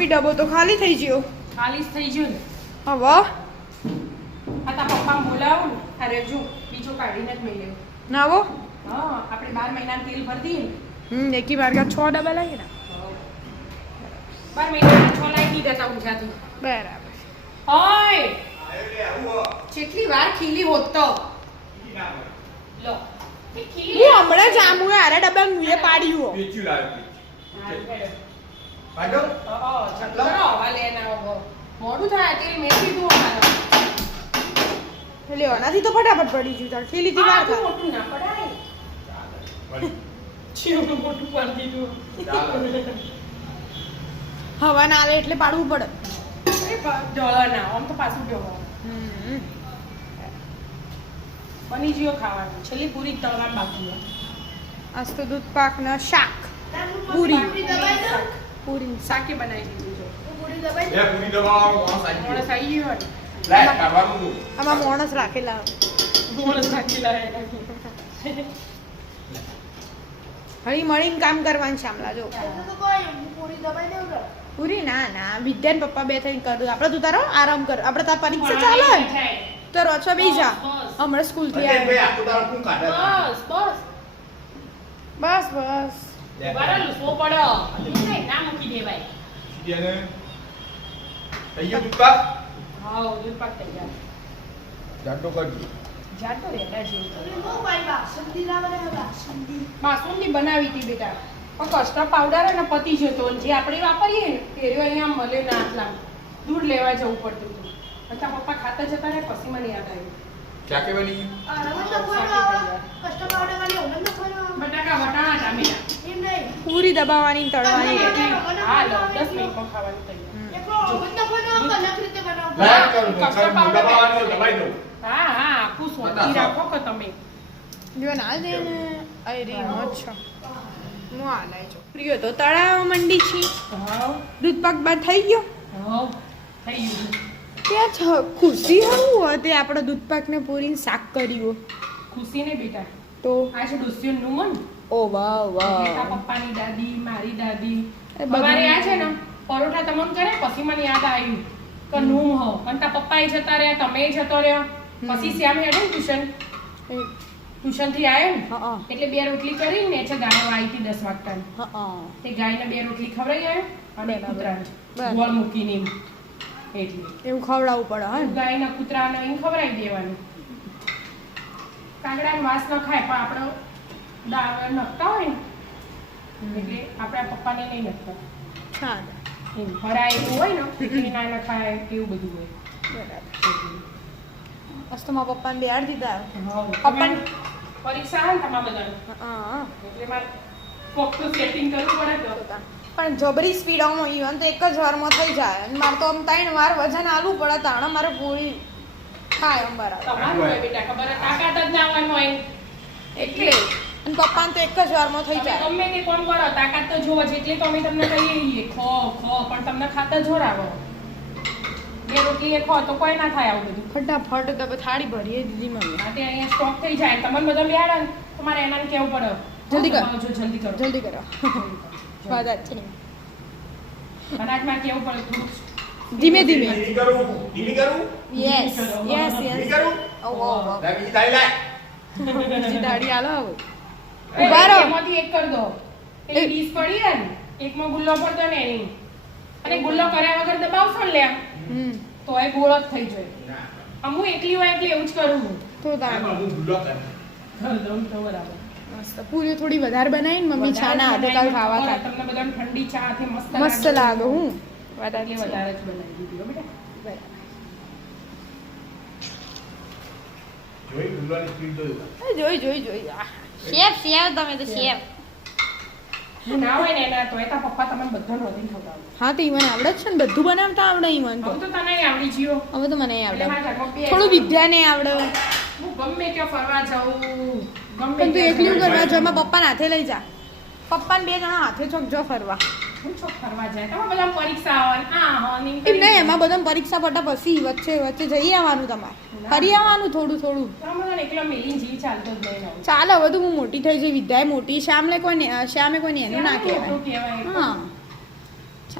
Mummy ડબ્બો તો ખાલી થઈ ગયો. ખાલી જ થઈ ગયો ને. હવે આ તા પપ્પા બોલાવો ને અરે જો બીજો કાઢીને જ મેલ્યો. નાવો હા આપણે 12 મહિનાનું તેલ ભરી દઈએ ને. એકી વાર 6 ડબ્બા લાગે ને. 12 મહિનાના 6 લાગી દેતા ઊંઝાથી. બરાબર. ઓય કેટલી વાર ખીલી હોત તો લો એ ખીલી હું હમણાં જામુ આરા ડબ્બા મુએ પાડ્યું. પીચ્યું લાવ્યો પાડો ચલો વાલે ના મોડું થાય તેલ મેથી દો મારા એટલે આનાથી તો ફટાફટ પડી ગયું તાર ખીલીથી વાર થાય. મોટું ના પડાય વળી ચીવનું મોટું કરી દીધું ચાલો હવા ના આવે એટલે પાડવું પડે. ડોલર ના આમ તો પાછું ગયો બની ગયો ખાવાનું છેલ્લી પૂરી તળવાનું બાકી હોય. આજ તો દૂધ પાક ના શાક પૂરી પૂરી શાકે બનાવી દીધું છે એ પૂરી દબાવો કોણ સાઈ મોણસ આવી ગયો ને લાય કાઢવાનું આમાં મોણસ રાખેલા. મોણસ નાખી લાવે હળી મળીને કામ કરવાનું શામલા જો. પૂરી ના ના વિદ્યાન પપ્પા બે થઈને કરું આપણે તું તારો આરામ કર. આપણે તાર પરીક્ષા ચાલે ને તો રોચો બેસા હમણાં સ્કૂલ થી ભાઈ આવ્યા. આખું તારું કોણ કાઢે બસ બસ બસ બસ બરાબર સો પડો ના મૂકી દેવાય સીડીને થઈ ગયું દુકા હા દૂધ પાક તૈયાર જાડો કરજો જાતો રેડા જેવું બાસુંદી બનાવી હતી બેટા પણ કસ્ટર્ડ પાવડર અને પતી જતો જે આપણે વાપરીએ ને તેરો અહીંયા મળે ના આટલા દૂર લેવા જવું પડતું હતું પછી પપ્પા ખાતા જતા ને પછી મને યાદ આવ્યું ચાકે બની બટાકા વટાણા ટામેટા પૂરી દબાવવાની ને તળવાની. હા લો 10 મિનિટમાં ખાવાનું તૈયાર લાય કરું દબાવવાનું દબાઈ દઉં હા હા આખું સોચી રાખો કે તમે જો ના દે ને અરે મચ્છા હું આ લઈ જો પ્રિયો તો તળાવ મંડી છે. હા દૂધ પાક બાદ થઈ ગયો. હા થઈ ગયું ત્યાં ખુશી હું તે આપણે દૂધ પાક ને પૂરી શાક કર્યું ખુશી ને બેટા તો આ છે ડોસિયન નું મન ઓ વાહ વાહ બેટા પપ્પાની દાદી મારી દાદી એ બધું. અમારે આ છે ને પરોઠા તમને કરે પછી મને યાદ આવ્યું કે નું હો અને તા પપ્પાએ જતા રહ્યા તમે જતો રહ્યો પછી શ્યામ હેડે ને ટ્યુશન થી આવ્યો ને હા એટલે 2 રોટલી કરીને છે ગાયો આવી હતી 10 વાગતાની હા તે ગાયને 2 રોટલી ખવડાવી આવ્યો અને કૂતરાને બરાબર. ગોળ મૂકીને એમ. એટલે એવું ખવડાવવું પડે હા ને? ગાયના કૂતરાને એમ ખવડાવી દેવાનું કાગડાનો વાસ ન ખાય પણ આપણો દાળ નખતા હોય ને એટલે આપણા પપ્પાને નહીં નખતા ચાલે એમ હરાય એવું હોય ને એટલે ના નખાય એવું બધું હોય બરાબર. મસ્ત મારા પપ્પાને બેહાડ દીધા. પપ્પાને પરીક્ષા આવે ને તમારા બધાને હા એટલે મારે કોક તો સેટિંગ કરવું પડે તો પણ જબરી સ્પીડમાં ઈવન તો એક જ વારમાં થઈ જાય અને મારે તો આમ 3 વાર વજન આલવું પડે તાણે મારે પૂરી થાય આમ બરાબર. તમારું હોય બેટા ખબર હોય, તાકાત જ ના હોય મોય એટલે અને પપ્પાને તો એક જ વારમાં થઈ તમે જાય. ગમે તે કોણ કરો તાકાત તો જોવો છે એટલે તો અમે તમને કહીએ છીએ ખો પણ તમને ખાતા જોરાવો 2 રોટલી એ ખો તો કોઈ ના થાય આવું બધું ફટાફટ તો થાળી ભરીએ દીધી મમ્મી. માટે અહીંયા સ્ટોક થઈ જાય તમને બધા બેહાડે ને તમારે એનાને કેવું પડે જલ્દી કર. જો જલ્દી કરો જલ્દી કરો. વાત જ છે ને. અનાજમાં કેવું પડે થોડું ધીમે ધીમે. ધીમી કરું ધીમી કરું યસ યસ ધીમી યસ. કરું ઓ ઓ ઓ. લાય બીજી તાળી લાય બીજી દાઢી આલો હવે. એ, ઉભા રહો. એમાંથી એક કરી દો પેલી ડીશ પડી હે ને એકમાં ગુલ્લો પડતો ને એની અને ગુલ્લો કર્યા વગર દબાવશો ને લે તો એ ગોળ જ થઈ જાય ના અમુ એકલી હોય એટલે એવું જ કરું હું તો તાર આમાં હું ભૂલો કર ઘર દઉં તો બરાબર મસ્ત પૂરી થોડી વધારે બનાવીને મમ્મી છાના હાથે કાલ ખાવા થાય. તમને બધાને ઠંડી ચા હાથે મસ્ત મસ્ત લાગે હું વાત એટલે જ વધારે જ બનાવી દીધી હો બેટા બરાબર. જોઈ ભૂલવાની સ્પીડ જોઈ જોઈ આહ. શેફ તમે તો શેફ. ના હોય ને એના તો એતા પપ્પા તમને બધાને વધીને ખવડાવે હા તો ઈવન આવડે જ છે ને બધું બનાવતા આવડે ઈવન તો. હવે તો તને આવડી ગયો હવે તો મને આવડે. એટલે મારા ઘરમાં બે થોડું વિદ્યા ને આવડે. હું ગમે ત્યાં ફરવા જાઉં ગમે પણ તું ત્યાં એકલી જાઉં. કરવા જો એમાં પપ્પાને હાથે લઈ જા. પપ્પાને 2 જણા હાથે ચોક જો ફરવા. હું ચોક ફરવા જાય તમારે બધા પરીક્ષા હોય આ હા ને એમ નહીં એમાં બધા પરીક્ષા પટા પછી વચ્ચે જઈ આવવાનું તમારે. ફરી આવવાનું થોડું તમારે એકલા મેલીન જીવ ચાલતો જ નહીં આવું. ચાલે હવે તો હું મોટી થઈ જઈ વિદ્યાએ મોટી શ્યામે કોઈ ને એનું ના કહેવાય. મોટું કહેવાય. હા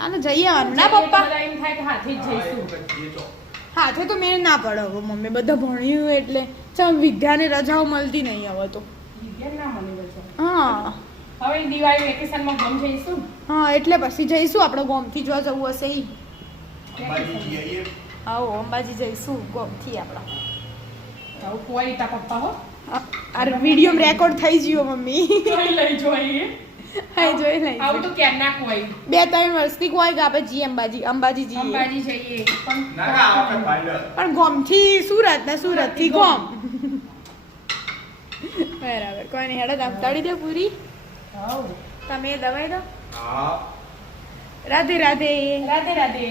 ચાલો જઈએ આવવાનું ના પપ્પા બધા એમ થાય કે હાથે જ જઈશું હાથે તો મેળ ના પડે હવે મમ્મી બધા ભણ્યું એટલે ચમ વિદ્યાને રજાઓ મળતી નહીં હવે તો વિદ્યા ના મને બચો હા હવે દિવાળી વેકેશનમાં ગમ જઈશું હા એટલે પછી જઈશું આપણે ગોમથી જો જવું હશે ઈ અંબાજી જઈ આવીએ. આવો અંબાજી જઈશું ગોમથી આપણા આવું કોઈ તા પપ્પા હો આ વિડીયો રેકોર્ડ થઈ ગયો મમ્મી જોઈ લઈ જોઈએ હા જોઈ લઈ આવું તો ક્યાં ના કોઈ 2-3 વર્ષથી કોઈ કે આપણે જી અંબાજી જઈએ અંબાજી જઈએ ના ના આ વખત ભાઈડર. પણ ગોમથી સુરત ને સુરત થી ગોમ બરાબર કોઈ નહીં હેડો દામતાડી દે પૂરી હાઉ તમે દવાઈ દો હા રાધે રાધે રાધે રાધે